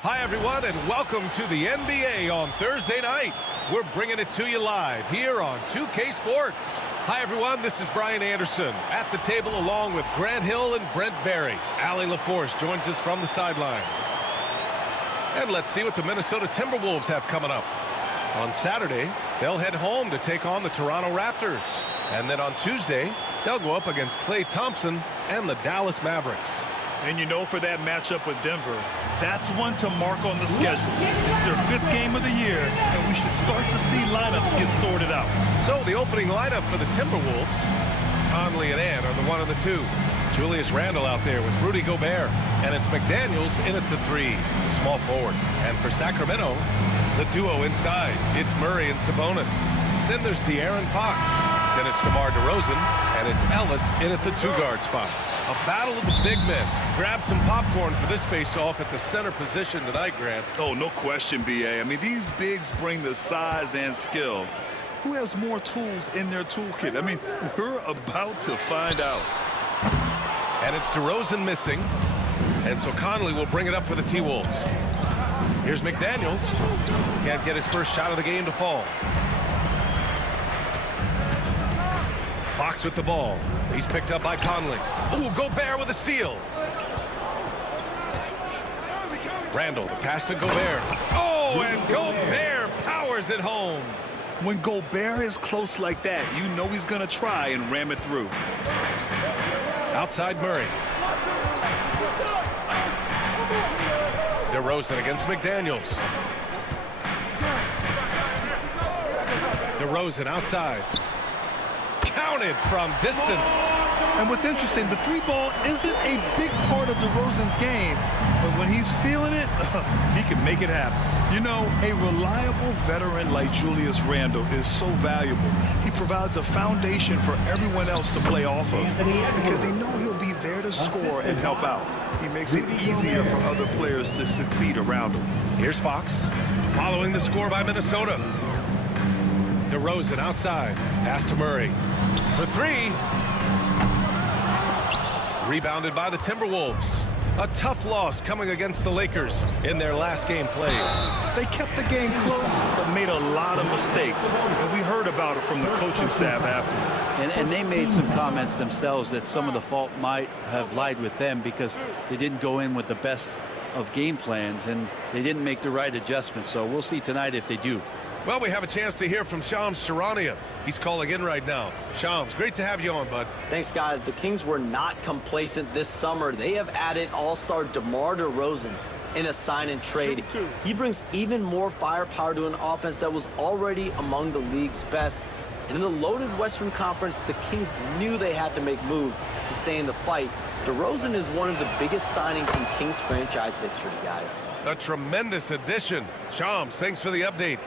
Hi, everyone, and welcome to the NBA on Thursday night. We're bringing it to you live here on 2K Sports. Hi, everyone. This is Brian Anderson at the table along with Grant Hill and Brent Barry. Allie LaForce joins us from the sidelines. And let's see what the Minnesota Timberwolves have coming up. On Saturday, they'll head home to take on the Toronto Raptors. And then on Tuesday, they'll go up against Klay Thompson and the Dallas Mavericks. And you know, for that matchup with Denver, that's one to mark on the schedule. It's their 5th game of the year, and we should start to see lineups get sorted out. So the opening lineup for the Timberwolves, Conley and Ant are the 1 and the 2. Julius Randle out there with Rudy Gobert, and it's McDaniels in at the 3, the small forward. And for Sacramento, the duo inside, it's Murray and Sabonis. Then there's De'Aaron Fox. Then it's DeMar DeRozan, and it's Ellis in at the 2-guard spot. A battle of the big men. Grab some popcorn for this face-off at the center position tonight, Grant. Oh, no question, B.A. I mean, these bigs bring the size and skill. Who has more tools in their toolkit? I mean, we're about to find out. And it's DeRozan missing. And so Conley will bring it up for the T-Wolves. Here's McDaniels. Can't get his first shot of the game to fall. Fox with the ball. He's picked up by Conley. Ooh, Gobert with a steal. Randle, the pass to Gobert. Oh, and Gobert powers it home. When Gobert is close like that, you know he's going to try and ram it through. Outside Murray. DeRozan against McDaniels. DeRozan outside. Counted from distance. And what's interesting, the 3-ball isn't a big part of DeRozan's game, but when he's feeling it, he can make it happen. You know, a reliable veteran like Julius Randle is so valuable. He provides a foundation for everyone else to play off of because they know he'll be there to score and help out. He makes it easier for other players to succeed around him. Here's Fox following the score by Minnesota. DeRozan outside. Pass to Murray. For 3. Rebounded by the Timberwolves. A tough loss coming against the Lakers in their last game played. They kept the game close, but made a lot of mistakes. And we heard about it from the coaching staff after. And they made some comments themselves that some of the fault might have lied with them because they didn't go in with the best of game plans and they didn't make the right adjustments. So we'll see tonight if they do. Well, we have a chance to hear from Shams Charania. He's calling in right now. Shams, great to have you on, bud. Thanks, guys. The Kings were not complacent this summer. They have added all-star DeMar DeRozan in a sign and trade. He brings even more firepower to an offense that was already among the league's best. And in the loaded Western Conference, the Kings knew they had to make moves to stay in the fight. DeRozan is one of the biggest signings in Kings franchise history, guys. A tremendous addition. Shams, thanks for the update.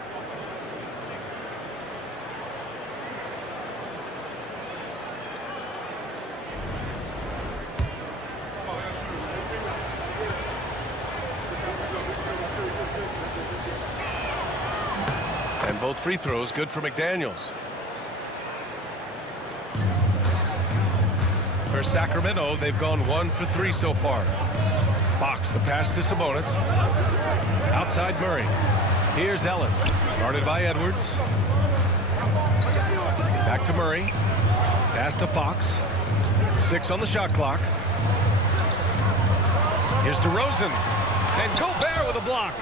And both free throws good for McDaniels. For Sacramento, they've gone 1 for 3 so far. Fox, the pass to Sabonis. Outside Murray. Here's Ellis. Guarded by Edwards. Back to Murray. Pass to Fox. 6 on the shot clock. Here's DeRozan. And Gobert with a block.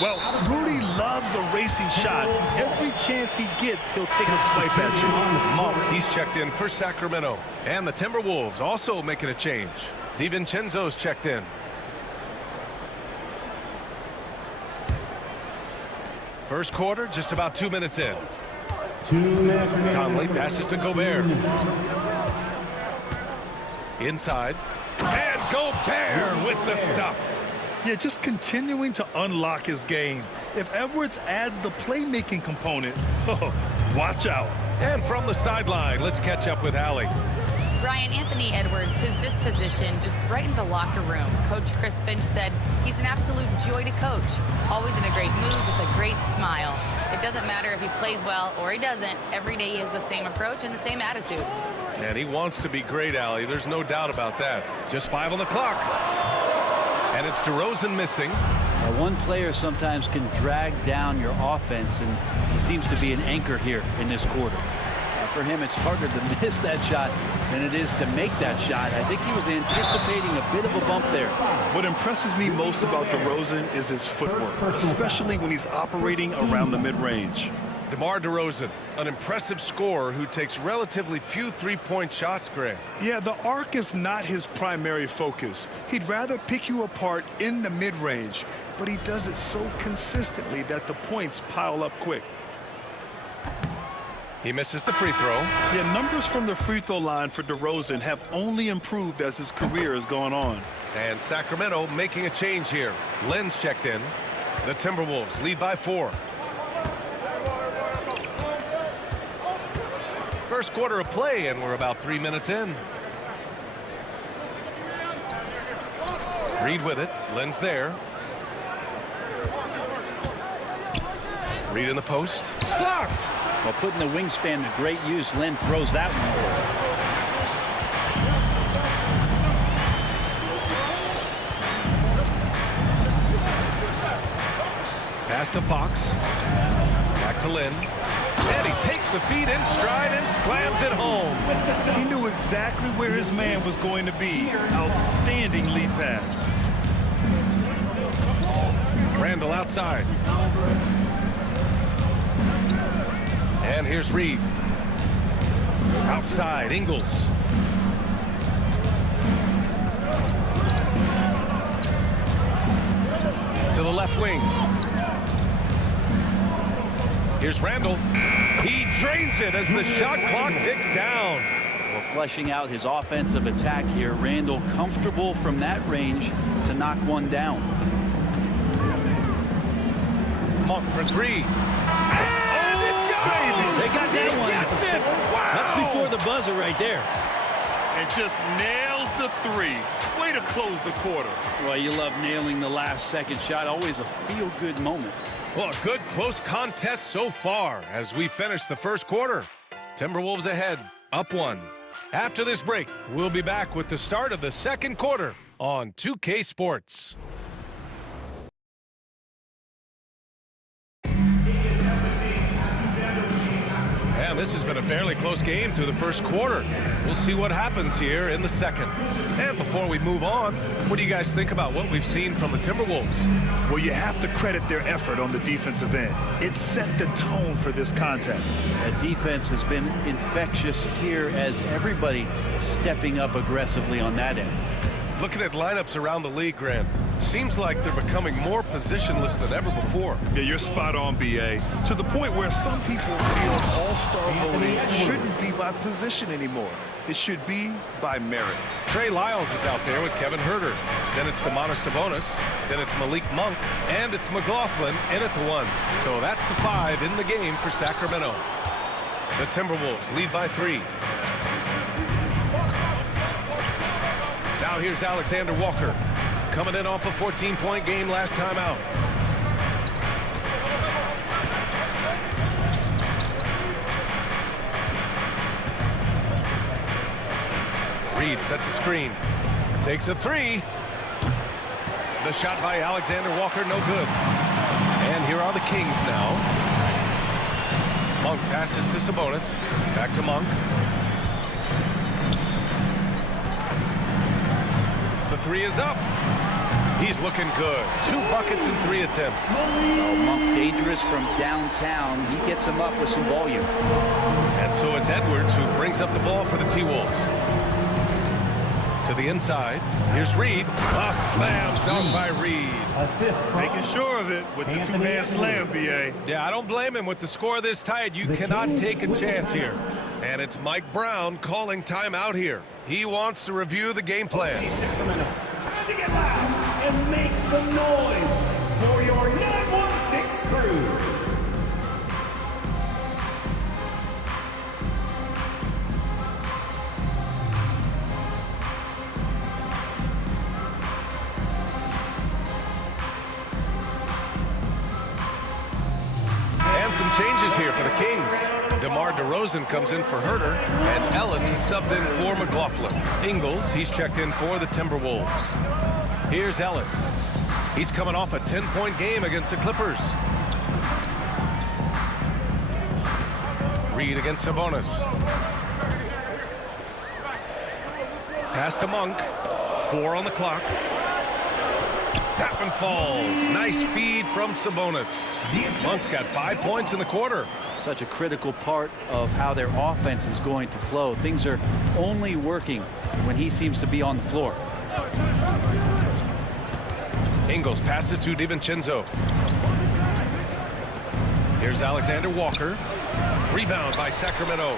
Well, Rudy loves erasing shots. Every chance he gets, he'll take a swipe at you. Monk, he's checked in for Sacramento. And the Timberwolves also making a change. DiVincenzo's checked in. First quarter, just about 2 minutes in. Conley passes to Gobert. Inside. And Gobert with the stuff. Yeah, just continuing to unlock his game. If Edwards adds the playmaking component, oh, watch out. And from the sideline, let's catch up with Allie. Brian, Anthony Edwards, his disposition just brightens a locker room. Coach Chris Finch said he's an absolute joy to coach. Always in a great mood with a great smile. It doesn't matter if he plays well or he doesn't. Every day he has the same approach and the same attitude. And he wants to be great, Allie. There's no doubt about that. Just 5 on the clock. And it's DeRozan missing. One player sometimes can drag down your offense, and he seems to be an anchor here in this quarter. For him, it's harder to miss that shot than it is to make that shot. I think he was anticipating a bit of a bump there. What impresses me most about DeRozan is his footwork, especially when he's operating around the mid-range. DeMar DeRozan, an impressive scorer who takes relatively few three-point shots, Greg. Yeah, the arc is not his primary focus. He'd rather pick you apart in the mid-range, but he does it so consistently that the points pile up quick. He misses the free throw. Yeah, numbers from the free throw line for DeRozan have only improved as his career has gone on. And Sacramento making a change here. Len's checked in. The Timberwolves lead by 4. First quarter of play, and we're about 3 minutes in. Reed with it. Len's there. Reed in the post. Blocked. Well, putting the wingspan to great use, Len throws that one away. Pass to Fox. Back to Len. And he takes the feed in stride and slams it home. He knew exactly where his man was going to be. Outstanding lead pass. Randall outside. And here's Reed. Outside, Ingles. To the left wing. Here's Randall. He drains it as the shot clock ticks down. Well, fleshing out his offensive attack here. Randall comfortable from that range to knock one down. Monk for 3. They got that one. Wow. That's before the buzzer right there. And just nails the 3. Way to close the quarter. Well, you love nailing the last second shot. Always a feel-good moment. Well, a good close contest so far as we finish the first quarter. Timberwolves ahead, up 1. After this break, we'll be back with the start of the second quarter on 2K Sports. And this has been a fairly close game through the first quarter. We'll see what happens here in the second. And before we move on, what do you guys think about what we've seen from the Timberwolves? Well, you have to credit their effort on the defensive end. It set the tone for this contest. That defense has been infectious here as everybody stepping up aggressively on that end. Looking at lineups around the league, Grant, seems like they're becoming more positionless than ever before. Yeah, you're spot on, B.A. To the point where some people feel all-star voting shouldn't be by position anymore. It should be by merit. Trey Lyles is out there with Kevin Huerter. Then it's Domantas Sabonis. Then it's Malik Monk. And it's McLaughlin in at the 1. So that's the 5 in the game for Sacramento. The Timberwolves lead by 3. Now here's Alexander Walker, coming in off a 14-point game last time out. Reed sets a screen, takes a 3. The shot by Alexander Walker, no good. And here are the Kings now. Monk passes to Sabonis, back to Monk. The 3 is up. He's looking good. 2 buckets in 3 attempts. Oh, Monk dangerous from downtown. He gets him up with some volume. And so it's Edwards who brings up the ball for the T-Wolves. To the inside. Here's Reed. A slam dunk by Reed. Assist Making sure of it with the two-hand slam, B.A. Yeah, I don't blame him. With the score this tight, you cannot take a chance here. And it's Mike Brown calling timeout here. He wants to review the game plan. Sacramento. Time to get loud and make some noise for your 916 crew. And some changes here for the Kings. DeMar DeRozan comes in for Huerter, and Ellis is subbed in for McLaughlin. Ingles, he's checked in for the Timberwolves. Here's Ellis. He's coming off a 10-point game against the Clippers. Reed against Sabonis. Pass to Monk. 4 on the clock. That one falls. Nice feed from Sabonis. Monk's got 5 points in the quarter. Such a critical part of how their offense is going to flow. Things are only working when he seems to be on the floor. Ingles passes to DiVincenzo. Here's Alexander Walker. Rebound by Sacramento.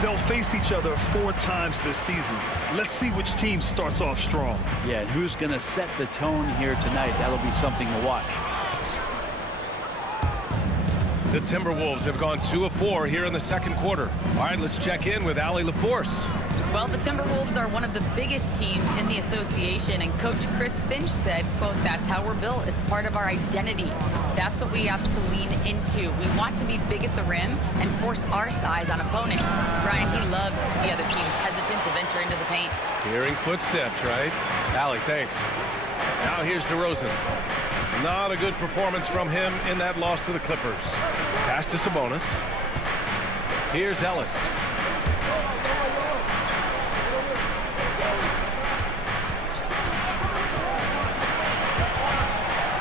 They'll face each other 4 times this season. Let's see which team starts off strong. Yeah, and who's going to set the tone here tonight? That'll be something to watch. The Timberwolves have gone 2 of 4 here in the second quarter. All right, let's check in with Allie LaForce. Well, the Timberwolves are one of the biggest teams in the association, and Coach Chris Finch said, quote, "That's how we're built. It's part of our identity. That's what we have to lean into. We want to be big at the rim and force our size on opponents." Brian, he loves to see other teams hesitant to venture into the paint. Hearing footsteps, right? Allie, thanks. Now here's DeRozan. Not a good performance from him in that loss to the Clippers. Pass to Sabonis. Here's Ellis.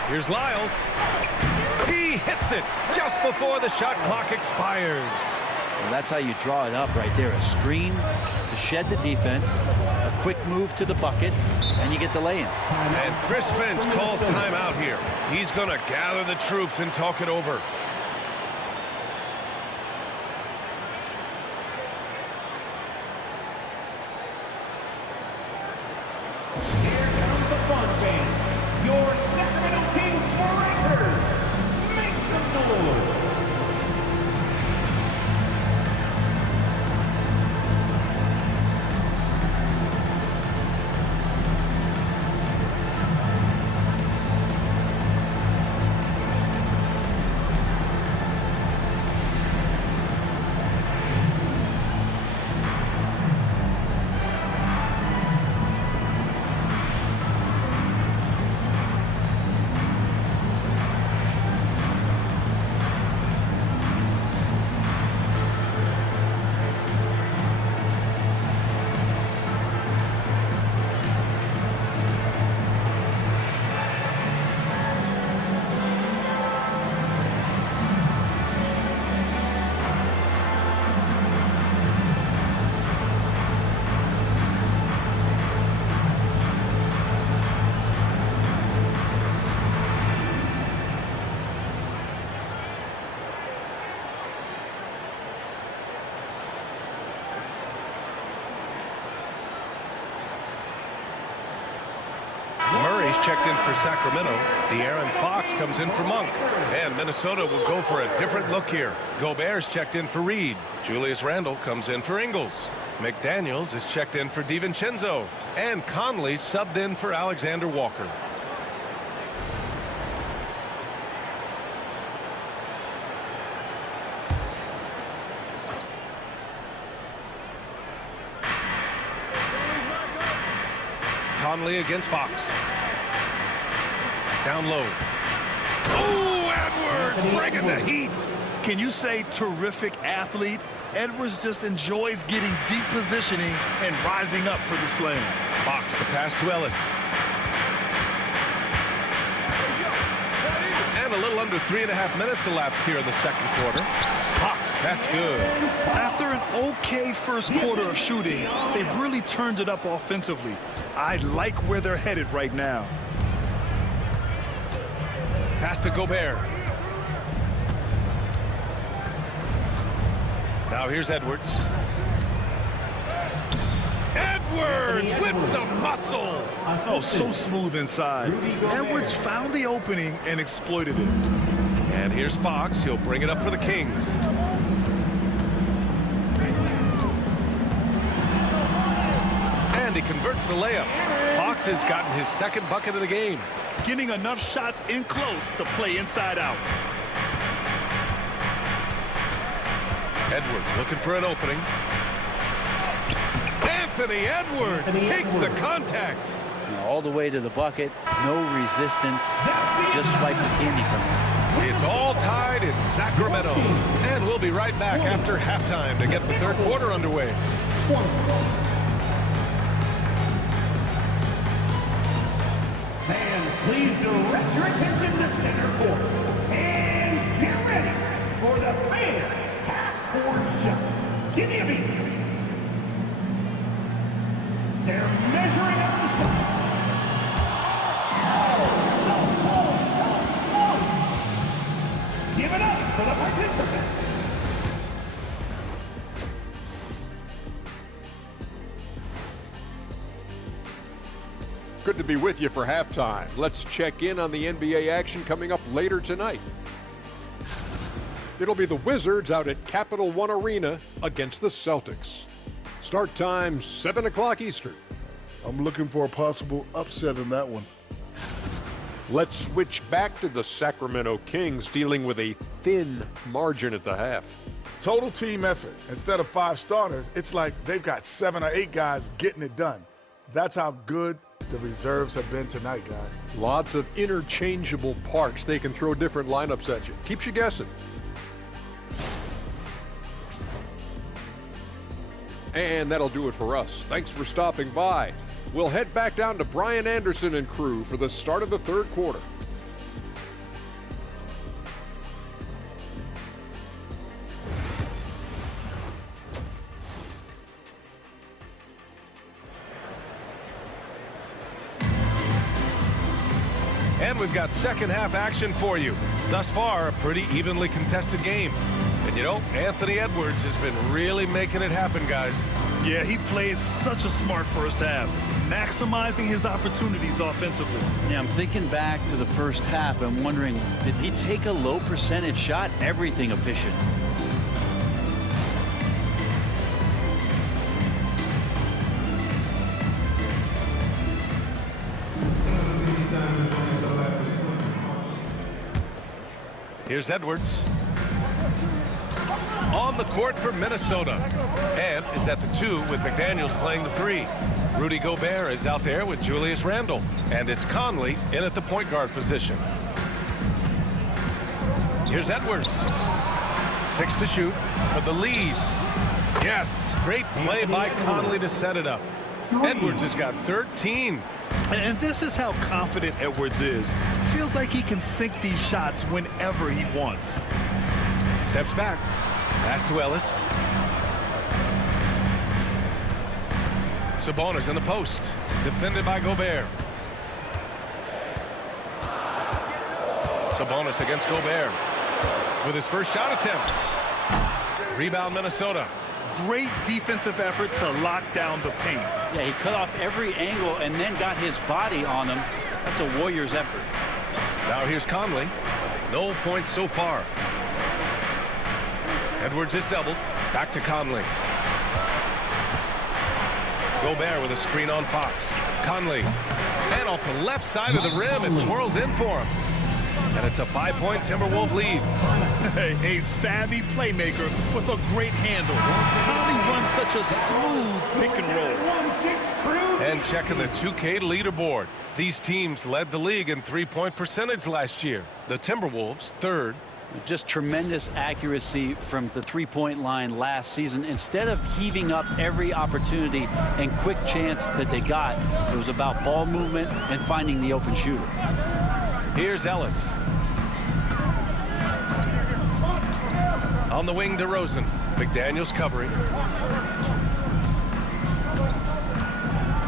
Here's Lyles. He hits it just before the shot clock expires. Well, that's how you draw it up right there. A screen to shed the defense, a quick move to the bucket, and you get the lay-in. And Chris Finch calls timeout here. He's going to gather the troops and talk it over. Here comes the fun fans. Your Sacramento Kings Breakers. Make some noise. Murray's checked in for Sacramento. De'Aaron Fox comes in for Monk. And Minnesota will go for a different look here. Gobert's checked in for Reed. Julius Randle comes in for Ingles. McDaniels is checked in for DiVincenzo. And Conley subbed in for Alexander Walker. Conley against Fox. Down low. Oh, Edwards bringing the heat. Can you say terrific athlete? Edwards just enjoys getting deep positioning and rising up for the slam. Fox the pass to Ellis. And a little under 3.5 minutes elapsed here in the second quarter. Fox, that's good. After an okay first quarter of shooting, they've really turned it up offensively. I like where they're headed right now. Pass to Gobert. Now here's Edwards. Edwards with some muscle. Oh, so smooth inside. Edwards found the opening and exploited it. And here's Fox. He'll bring it up for the Kings. And he converts the layup. Fox has gotten his second bucket of the game. Getting enough shots in close to play inside out. Edwards looking for an opening. Anthony Edwards takes the contact. All the way to the bucket, no resistance, just swipe the candy from it. It's all tied in Sacramento. And we'll be right back after halftime to get the third quarter underway. Fans, please direct your attention to center court. And get ready for the fair half-court shots. Give me a beat. They're measuring up the shots. Give it up for the participants. Good to be with you for halftime. Let's check in on the NBA action coming up later tonight. It'll be the Wizards out at Capital One Arena against the Celtics. Start time 7 o'clock Eastern. I'm looking for a possible upset in that one. Let's switch back to the Sacramento Kings dealing with a thin margin at the half. Total team effort. Instead of 5 starters, it's like they've got 7 or 8 guys getting it done. That's how good the reserves have been tonight, guys. Lots of interchangeable parts. They can throw different lineups at you. Keeps you guessing. And that'll do it for us. Thanks for stopping by. We'll head back down to Brian Anderson and crew for the start of the third quarter. And we've got second half action for you. Thus far, a pretty evenly contested game. And you know, Anthony Edwards has been really making it happen, guys. Yeah, he plays such a smart first half, maximizing his opportunities offensively. Yeah, I'm thinking back to the first half and wondering, did he take a low percentage shot? Everything efficient. Here's Edwards. On the court for Minnesota. And is at the 2 with McDaniels playing the 3. Rudy Gobert is out there with Julius Randle. And it's Conley in at the point guard position. Here's Edwards. 6 to shoot for the lead. Yes, great play by Conley to set it up. Edwards has got 13. And this is how confident Edwards is. Feels like he can sink these shots whenever he wants. Steps back. Pass to Ellis. Sabonis in the post. Defended by Gobert. Sabonis against Gobert. With his first shot attempt. Rebound Minnesota. Great defensive effort to lock down the paint. Yeah, he cut off every angle and then got his body on him. That's a Warriors effort. Now here's Conley. No points so far. Edwards is doubled. Back to Conley. Gobert with a screen on Fox. Conley. And off the left side of the rim, it swirls in for him. And it's a 5-point Timberwolves lead. A savvy playmaker with a great handle. Conley runs such a smooth pick and roll. And checking the 2K leaderboard. These teams led the league in three-point percentage last year. The Timberwolves, 3rd. Just tremendous accuracy from the three-point line last season. Instead of heaving up every opportunity and quick chance that they got, it was about ball movement and finding the open shooter. Here's Ellis. On the wing, DeRozan. McDaniels covering.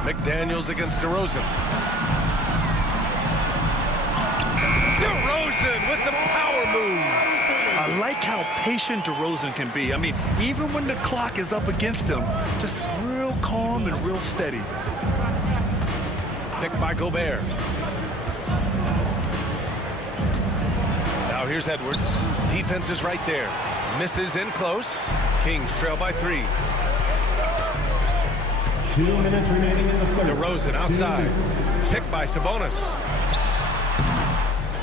McDaniels against DeRozan. DeRozan with the power move. I like how patient DeRozan can be. I mean, even when the clock is up against him, just real calm and real steady. Picked by Gobert. Now here's Edwards. Defense is right there. Misses in close. Kings trail by 3. 2 minutes remaining in the third. DeRozan outside. Picked by Sabonis.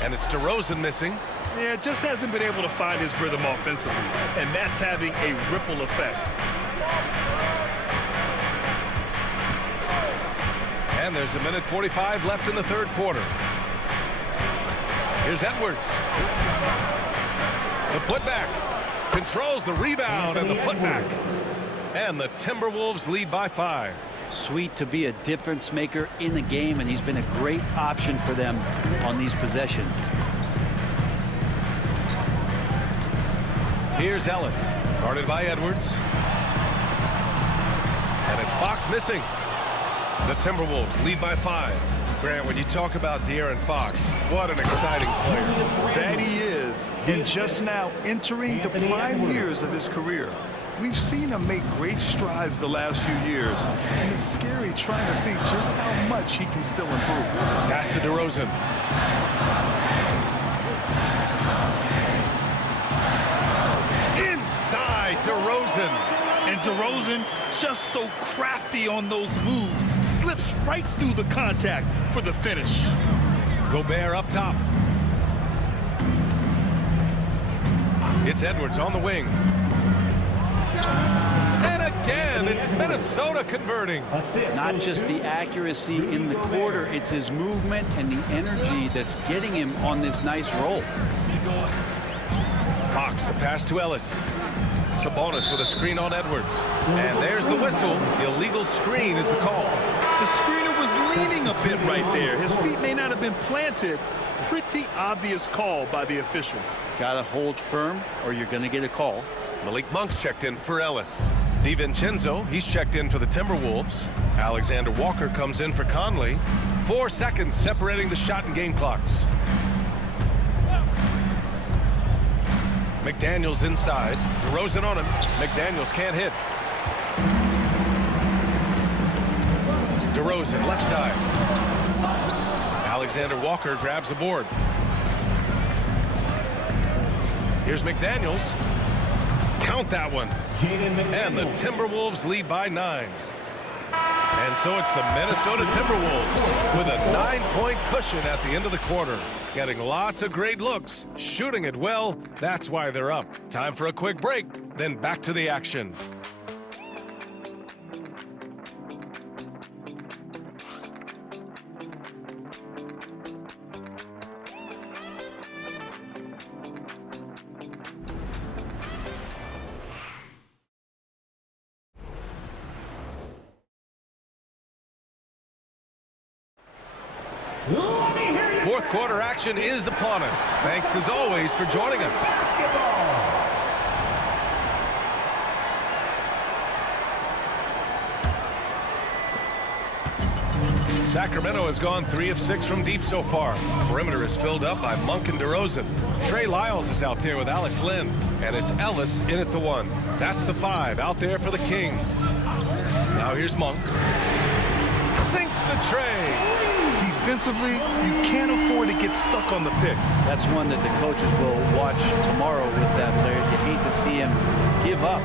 And it's DeRozan missing. Yeah, just hasn't been able to find his rhythm offensively, and that's having a ripple effect. And there's 1:45 left in the third quarter. Here's Edwards. The putback. Controls the rebound and the putback. And the Timberwolves lead by 5. Sweet to be a difference maker in the game, and he's been a great option for them on these possessions. Here's Ellis, guarded by Edwards. And it's Fox missing. The Timberwolves lead by 5. Grant, when you talk about De'Aaron Fox, what an exciting player. That he is, and just now entering the prime years of his career. We've seen him make great strides the last few years, and it's scary trying to think just how much he can still improve. Pass to DeRozan. Inside DeRozan. And DeRozan, just so crafty on those moves, slips right through the contact for the finish. Gobert up top. It's Edwards on the wing. And again, it's Minnesota converting. Not just the accuracy in the quarter, it's his movement and the energy that's getting him on this nice roll. Fox, the pass to Ellis. Sabonis with a screen on Edwards. And there's the whistle. The illegal screen is the call. The screener was leaning a bit right there. His feet may not have been planted. Pretty obvious call by the officials. Gotta hold firm or you're gonna get a call. Malik Monk's checked in for Ellis. DiVincenzo, he's checked in for the Timberwolves. Alexander Walker comes in for Conley. 4 seconds separating the shot and game clocks. McDaniels inside. DeRozan on him. McDaniels can't hit. DeRozan left side. Alexander Walker grabs the board. Here's McDaniels. Count that one. And the Timberwolves lead by 9. And so it's the Minnesota Timberwolves with a 9-point cushion at the end of the quarter. Getting lots of great looks, shooting it well. That's why they're up. Time for a quick break, then back to the action. Fourth quarter action is upon us. Thanks as always for joining us. Sacramento has gone 3 of 6 from deep so far. Perimeter is filled up by Monk and DeRozan. Trey Lyles is out there with Alex Len, and it's Ellis in at the 1. That's the 5 out there for the Kings. Now here's Monk. Sinks the tray. Defensively, you can't afford to get stuck on the pick. That's one that the coaches will watch tomorrow with that player. You hate to see him give up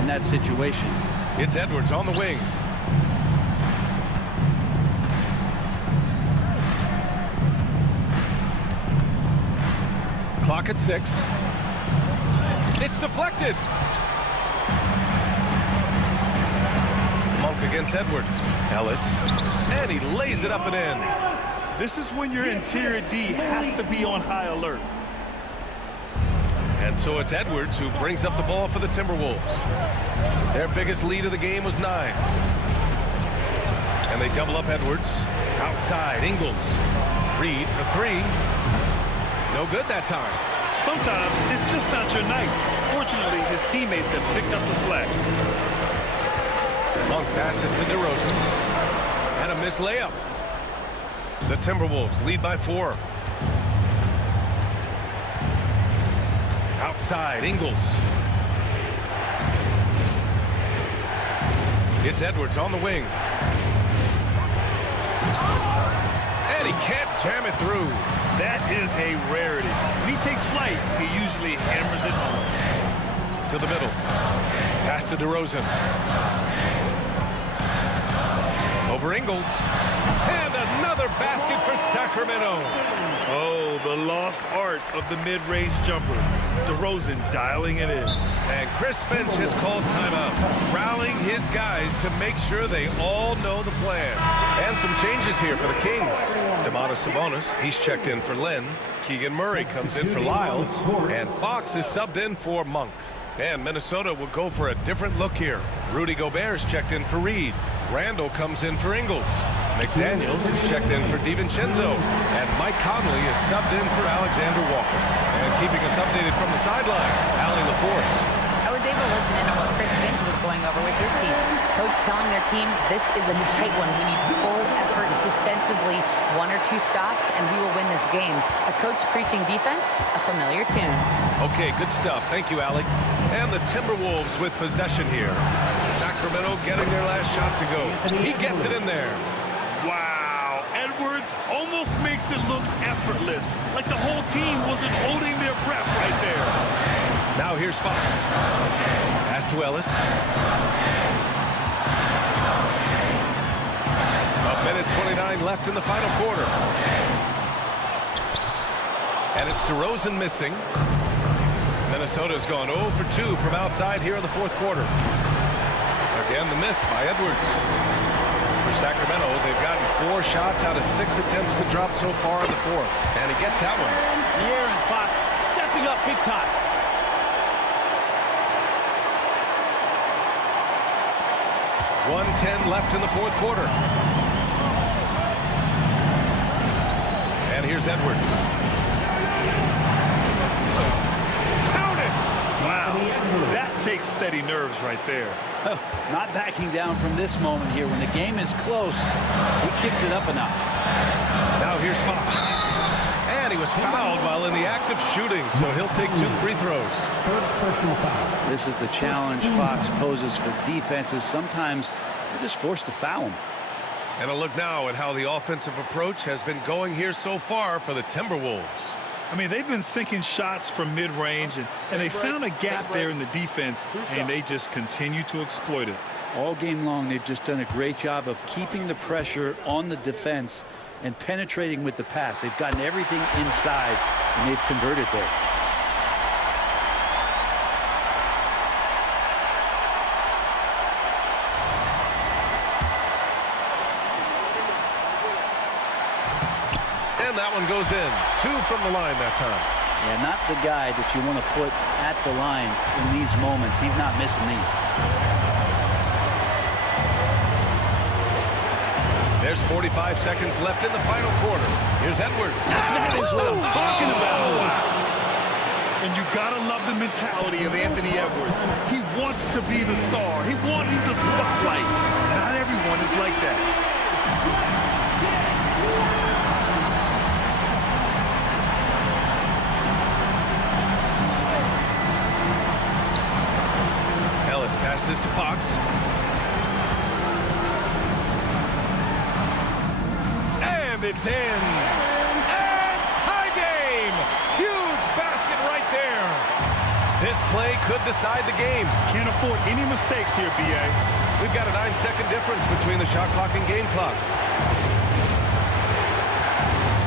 in that situation. It's Edwards on the wing. Clock at 6. It's deflected. Monk against Edwards. Ellis. And he lays it up and in. This is when your interior D has to be on high alert. And so it's Edwards who brings up the ball for the Timberwolves. Their biggest lead of the game was 9. And they double up Edwards. Outside, Ingles. Reed for 3. No good that time. Sometimes it's just not your night. Fortunately, his teammates have picked up the slack. Monk passes to DeRozan. And a missed layup. The Timberwolves lead by 4. Outside, Ingles. It's Edwards on the wing. And he can't jam it through. That is a rarity. When he takes flight, he usually hammers it home. To the middle. Pass to DeRozan. Over Ingles. And another basket for Sacramento. Oh, the lost art of the mid-range jumper. DeRozan dialing it in. And Chris Finch has called timeout, rallying his guys to make sure they all know the plan. And some changes here for the Kings. Domantas Sabonis, he's checked in for Lynn. Keegan Murray comes in for Lyles. And Fox is subbed in for Monk. And Minnesota will go for a different look here. Rudy Gobert is checked in for Reed. Randall comes in for Ingles. McDaniels is checked in for DiVincenzo. And Mike Conley is subbed in for Alexander Walker. And keeping us updated from the sideline, Allie LaForce. I was able to listen in on what Chris Finch was going over with his team. Coach telling their team, this is a tight one. We need full effort defensively, 1 or 2 stops, and we will win this game. A coach preaching defense, a familiar tune. Okay, good stuff. Thank you, Allie. And the Timberwolves with possession here. Sacramento getting their last shot to go. He gets it in there. Wow, Edwards almost makes it look effortless, like the whole team wasn't holding their breath right there. Now here's Fox. Pass to Ellis. A minute 29 left in the final quarter. And it's DeRozan missing. Minnesota's gone 0 for 2 from outside here in the fourth quarter. Again, the miss by Edwards. For Sacramento, they've gotten 4 shots out of 6 attempts to drop so far in the fourth. And he gets that one. De'Aaron Fox stepping up big time. .110 left in the fourth quarter. And here's Edwards. Count it! Wow, that takes steady nerves right there. Not backing down from this moment here. When the game is close, he kicks it up a notch. Now here's Fox. And he was fouled while in the act of shooting, so he'll take 2 free throws. First personal foul. This is the challenge Fox poses for defenses. Sometimes they're just forced to foul him. And a look now at how the offensive approach has been going here so far for the Timberwolves. I mean, they've been sinking shots from mid-range, and they found a gap there in the defense, and they just continue to exploit it. All game long, they've just done a great job of keeping the pressure on the defense and penetrating with the pass. They've gotten everything inside, and they've converted there. And that one goes in. 2 from the line that time. Yeah, not the guy that you want to put at the line in these moments. He's not missing these. There's 45 seconds left in the final quarter. Here's Edwards. That is what I'm talking about. And you gotta love the mentality of Anthony Edwards. He wants to be the star. He wants the spotlight. Not everyone is like that. Ellis passes to Fox. And it's in. And tie game. Huge basket right there. This play could decide the game. Can't afford any mistakes here, B.A. We've got a 9-second difference between the shot clock and game clock.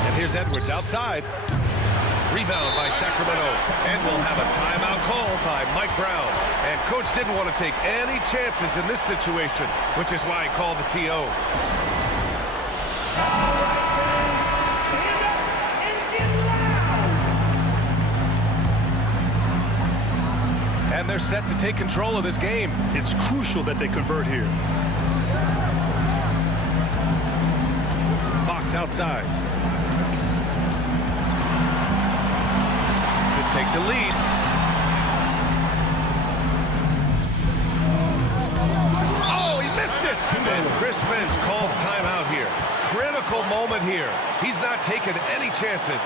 And here's Edwards outside. Rebound by Sacramento. And we'll have a timeout called by Mike Brown. And coach didn't want to take any chances in this situation, which is why he called the TO. And they're set to take control of this game. It's crucial that they convert here. Fox outside. To take the lead. Oh, he missed it! And Chris Finch calls timeout here. Critical moment here. He's not taking any chances.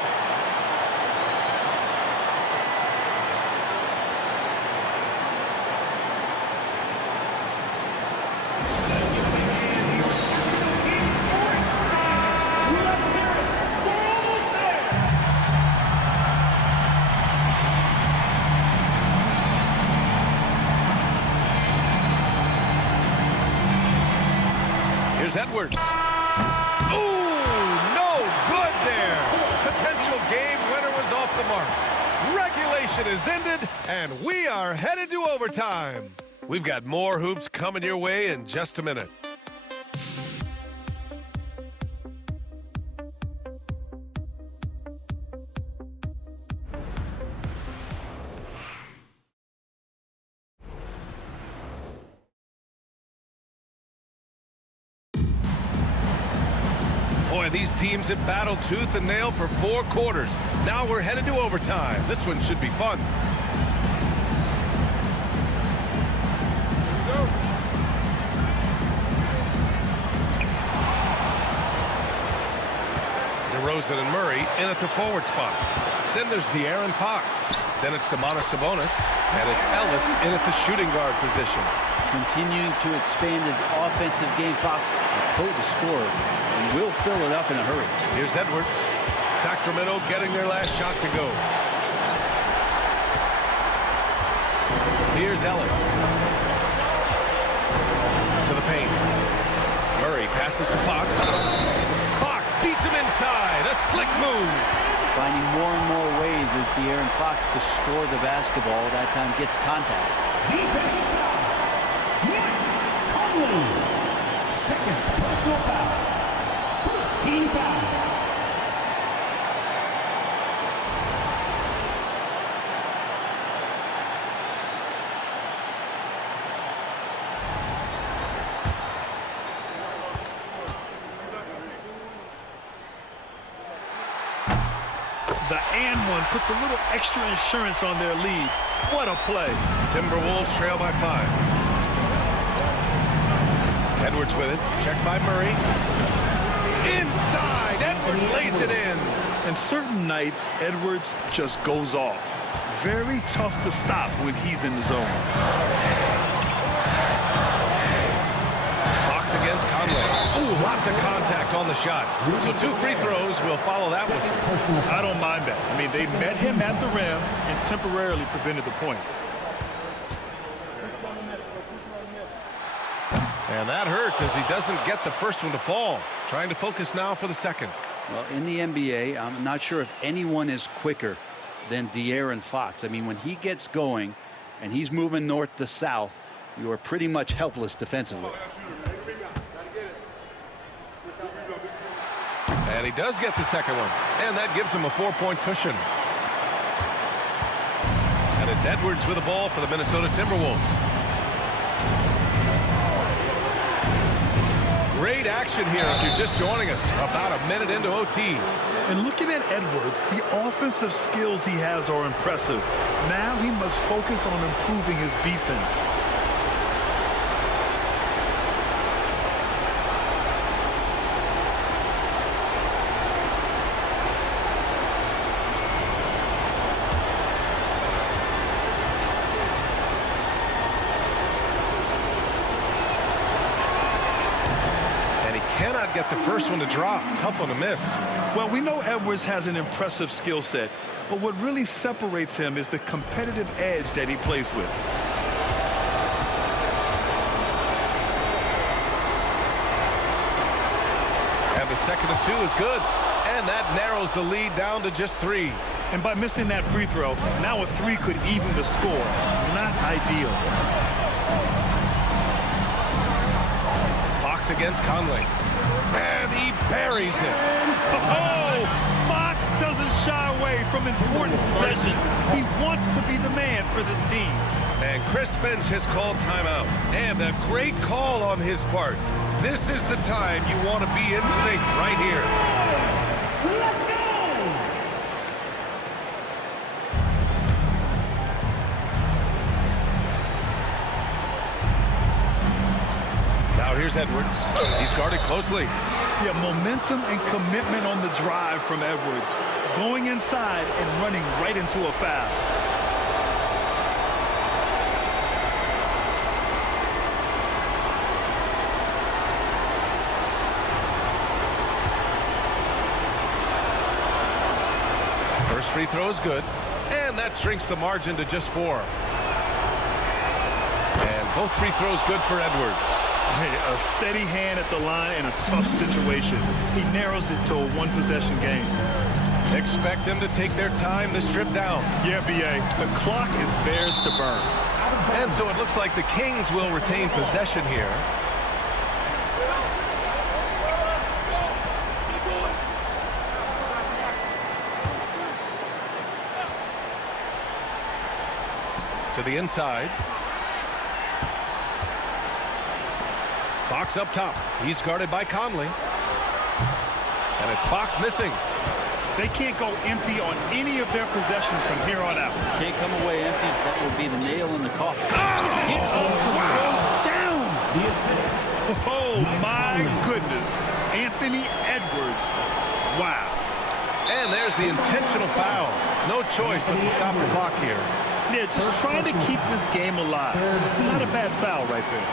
Here's Edwards. Ooh, no good. mark. Regulation is ended, and we are headed to overtime. We've got more hoops coming your way in just a minute. Boy, these teams have battled tooth and nail for 4 quarters. Now we're headed to overtime. This one should be fun. DeRozan and Murray in at the forward spots. Then there's De'Aaron Fox. Then it's Domantas Sabonis. And it's Ellis in at the shooting guard position. Continuing to expand his offensive game. Fox, a potent scorer, and will fill it up in a hurry. Here's Edwards. Sacramento getting their last shot to go. Here's Ellis. To the paint. Murray passes to Fox. Fox beats him inside. A slick move. Finding more and more ways as De'Aaron Fox to score the basketball. That time gets contact. Defensive foul. Second personal foul. First team foul. The and one puts a little extra insurance on their lead. What a play. Timberwolves trail by 5. Edwards with it. Checked by Murray. Inside. Edwards lays it in. And certain nights, Edwards just goes off. Very tough to stop when he's in the zone. Fox against Conley. Ooh, lots of contact on the shot. So 2 free throws will follow that whistle. I don't mind that. I mean, they met him at the rim and temporarily prevented the points. And that hurts as he doesn't get the first one to fall. Trying to focus now for the second. Well, in the NBA, I'm not sure if anyone is quicker than De'Aaron Fox. I mean, when he gets going and he's moving north to south, you are pretty much helpless defensively. And he does get the second one. And that gives him a 4-point cushion. And it's Edwards with the ball for the Minnesota Timberwolves. Great action here if you're just joining us. About a minute into OT. And looking at Edwards, the offensive skills he has are impressive. Now he must focus on improving his defense. Cannot get the first one to drop. Tough one to miss. Well, we know Edwards has an impressive skill set, but what really separates him is the competitive edge that he plays with. And the second of 2 is good. And that narrows the lead down to just 3. And by missing that free throw, now a 3 could even the score. Not ideal. Fox against Conley. And he buries it. Oh! Fox doesn't shy away from important possessions. He wants to be the man for this team. And Chris Finch has called timeout. And a great call on his part. This is the time you want to be in sync right here. Let's go! Now here's Edwards. He's guarded closely. Yeah, momentum and commitment on the drive from Edwards. Going inside and running right into a foul. First free throw is good. And that shrinks the margin to just 4. And both free throws good for Edwards. Hey, a steady hand at the line in a tough situation. He narrows it to a 1-possession game. Expect them to take their time this trip down. Yeah, B.A. The clock is theirs to burn. And so it looks like the Kings will retain possession here. To the inside. Fox up top. He's guarded by Conley. And it's Fox missing. They can't go empty on any of their possessions from here on out. Can't come away empty. That would be the nail in the coffin. Down. Oh, my goodness. Anthony Edwards. Wow. And there's the intentional foul. No choice but to stop the clock here. Yeah, just trying to keep this game alive. Not a bad foul right there.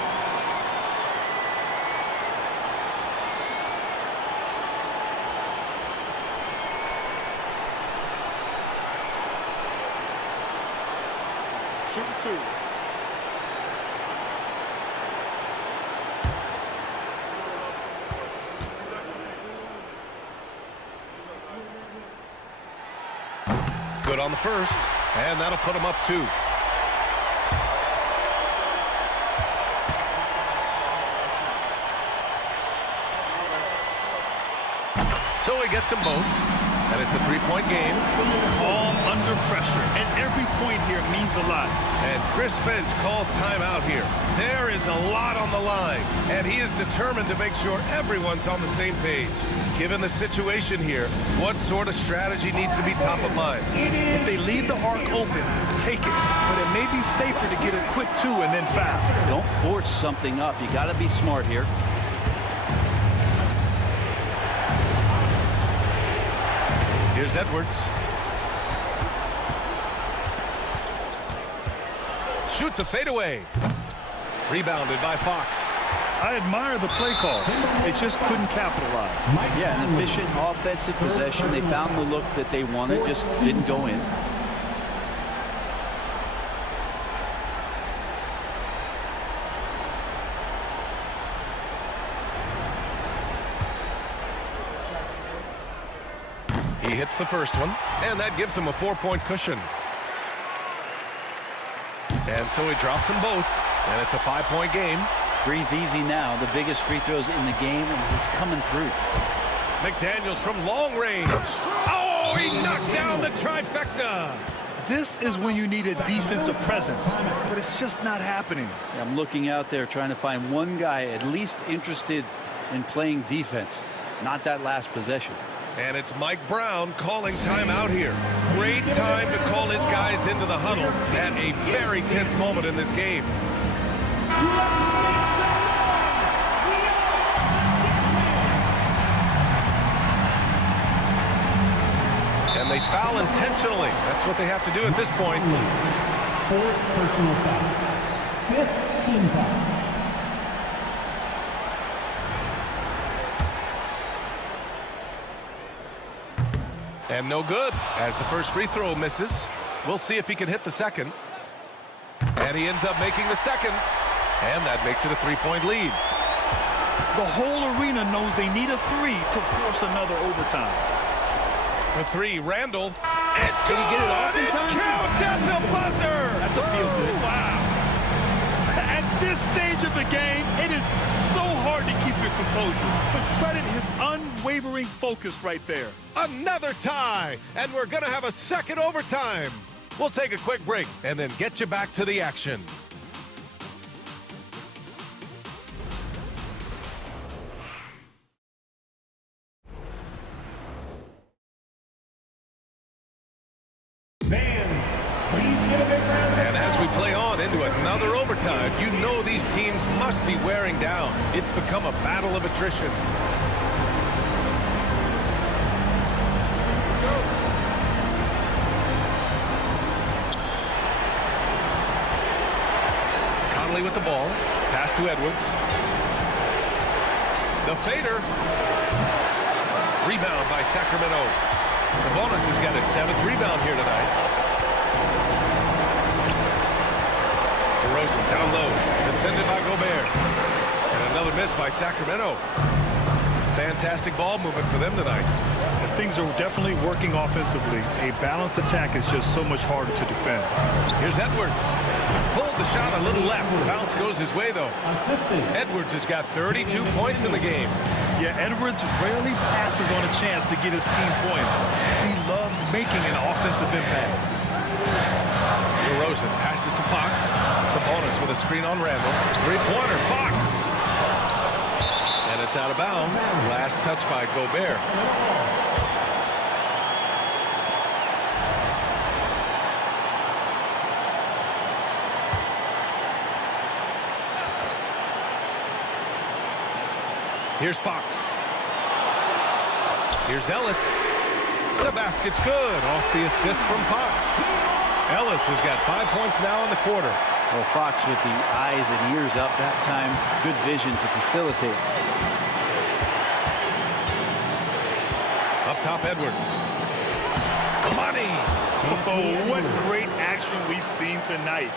Shoot two. Good on the first, and that'll put him up 2. So he gets them both, and it's a 3-point game. All under pressure, and every point here means a lot. And Chris Finch calls timeout here. There is a lot on the line, and he is determined to make sure everyone's on the same page. Given the situation here, what sort of strategy needs to be top of mind? If they leave the arc open, take it. But it may be safer to get a quick 2 and then foul. Don't force something up. You got to be smart here. Here's Edwards. Shoots a fadeaway. Rebounded by Fox. I admire the play call. They just couldn't capitalize. Yeah, an efficient offensive possession. They found the look that they wanted, just didn't go in. He hits the first one, and that gives him a 4-point cushion. And so he drops them both, and it's a 5-point game. Breathe easy now. The biggest free throws in the game, and he's coming through. McDaniels from long range. Oh, he knocked down the trifecta. This is when you need a defensive presence, but it's just not happening. Yeah, I'm looking out there trying to find one guy at least interested in playing defense, not that last possession. And it's Mike Brown calling timeout here. Great time to call his guys into the huddle at a very tense moment in this game. And they foul intentionally. That's what they have to do at this point. 4th personal foul. 5th team foul. And no good, as the first free throw misses. We'll see if he can hit the second. And he ends up making the second. And that makes it a 3-point lead. The whole arena knows they need a 3 to force another overtime. For 3, Randall. It's good. Did he get it off in time? It counts at the buzzer. That's a feel good. Wow. At this stage of the game, it is so hard to keep your composure. But credit his unwavering focus right there. Another tie, and we're going to have a second overtime. We'll take a quick break and then get you back to the action. Fans, please get a big round. And as we play on into another overtime, you know these teams must be wearing down. It's become a battle of attrition. Conley with the ball. Pass to Edwards. The fader. Rebound by Sacramento. Sabonis has got his 7th rebound here tonight. DeRozan down low. Defended by Gobert. And another miss by Sacramento. Fantastic ball movement for them tonight. things are definitely working offensively. A balanced attack is just so much harder to defend. Here's Edwards. Pulled the shot a little left. The bounce goes his way, though. Edwards has got 32 points in the game. Yeah, Edwards rarely passes on a chance to get his team points. He loves making an offensive impact. DeRozan passes to Fox. Sabonis with a screen on Randall. Three-pointer, Fox. And it's out of bounds. Last touch by Gobert. Here's Fox. Here's Ellis. The basket's good. Off the assist from Fox. Ellis has got 5 points now in the quarter. Well, Fox with the eyes and ears up that time. Good vision to facilitate. Up top, Edwards. Money. Oh, what great action we've seen tonight.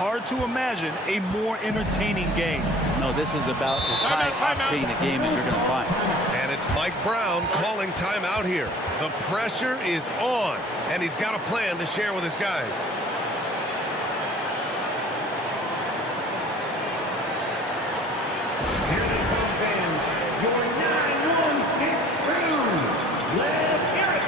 Hard to imagine a more entertaining game. No, this is about as high-octane a game as you're going to find. And it's Mike Brown calling timeout here. The pressure is on, and he's got a plan to share with his guys. Here they come, fans. Your 916 crew. Let's hear it.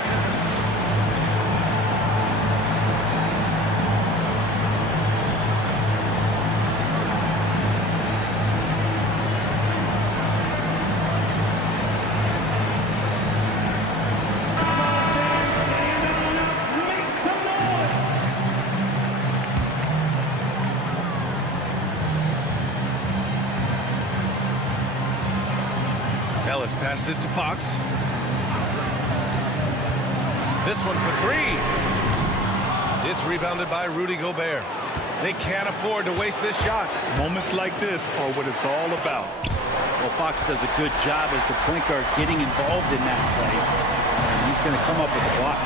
Ellis passes to Fox. This one for three. It's rebounded by Rudy Gobert. They can't afford to waste this shot. Moments like this are what it's all about. Well, Fox does a good job as the point guard getting involved in that play. And he's going to come up with a block.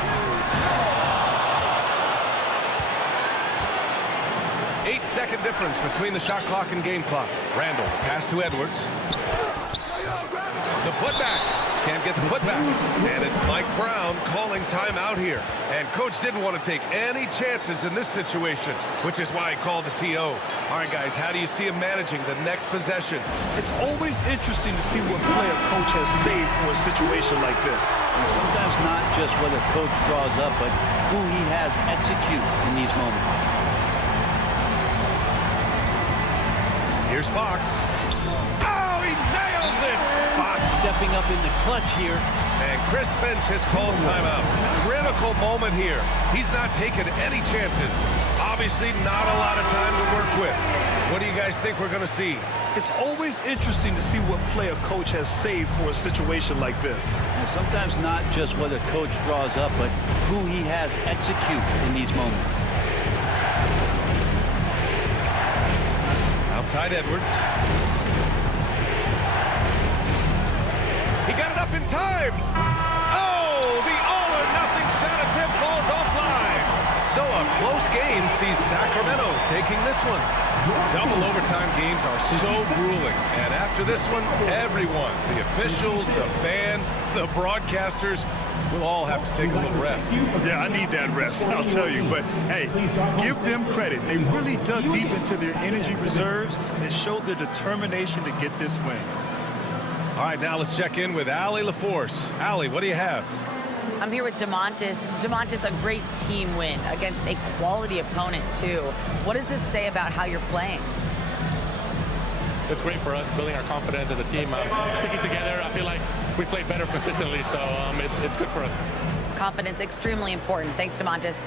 8-second difference between the shot clock and game clock. Randall, pass to Edwards. The putback. Can't get the putback. And it's Mike Brown calling timeout here. And coach didn't want to take any chances in this situation, which is why he called the TO. All right, guys, how do you see him managing the next possession? It's always interesting to see what play a coach has saved for a situation like this. And sometimes not just what a coach draws up, but who he has execute in these moments. Here's Fox. Oh, he nails it! Fox stepping up in the clutch here. And Chris Finch has called timeout. Critical moment here. He's not taking any chances. Obviously not a lot of time to work with. What do you guys think we're going to see? It's always interesting to see what play a coach has saved for a situation like this. And sometimes not just what a coach draws up, but who he has execute in these moments. Outside Edwards. He got it up in time. Oh, the all-or-nothing shot attempt falls offline. So a close game sees Sacramento taking this one. Double overtime games are so grueling. And after this one, everyone, the officials, the fans, the broadcasters, will all have to take a little rest. Yeah, I need that rest, I'll tell you. But, hey, give them credit. They really dug deep into their energy reserves and showed their determination to get this win. All right, now let's check in with Allie LaForce. Allie, what do you have? I'm here with DeMontis. DeMontis, a great team win against a quality opponent, too. What does this say about how you're playing? It's great for us, building our confidence as a team, sticking together. I feel like we play better consistently, so it's good for us. Confidence extremely important. Thanks, DeMontis.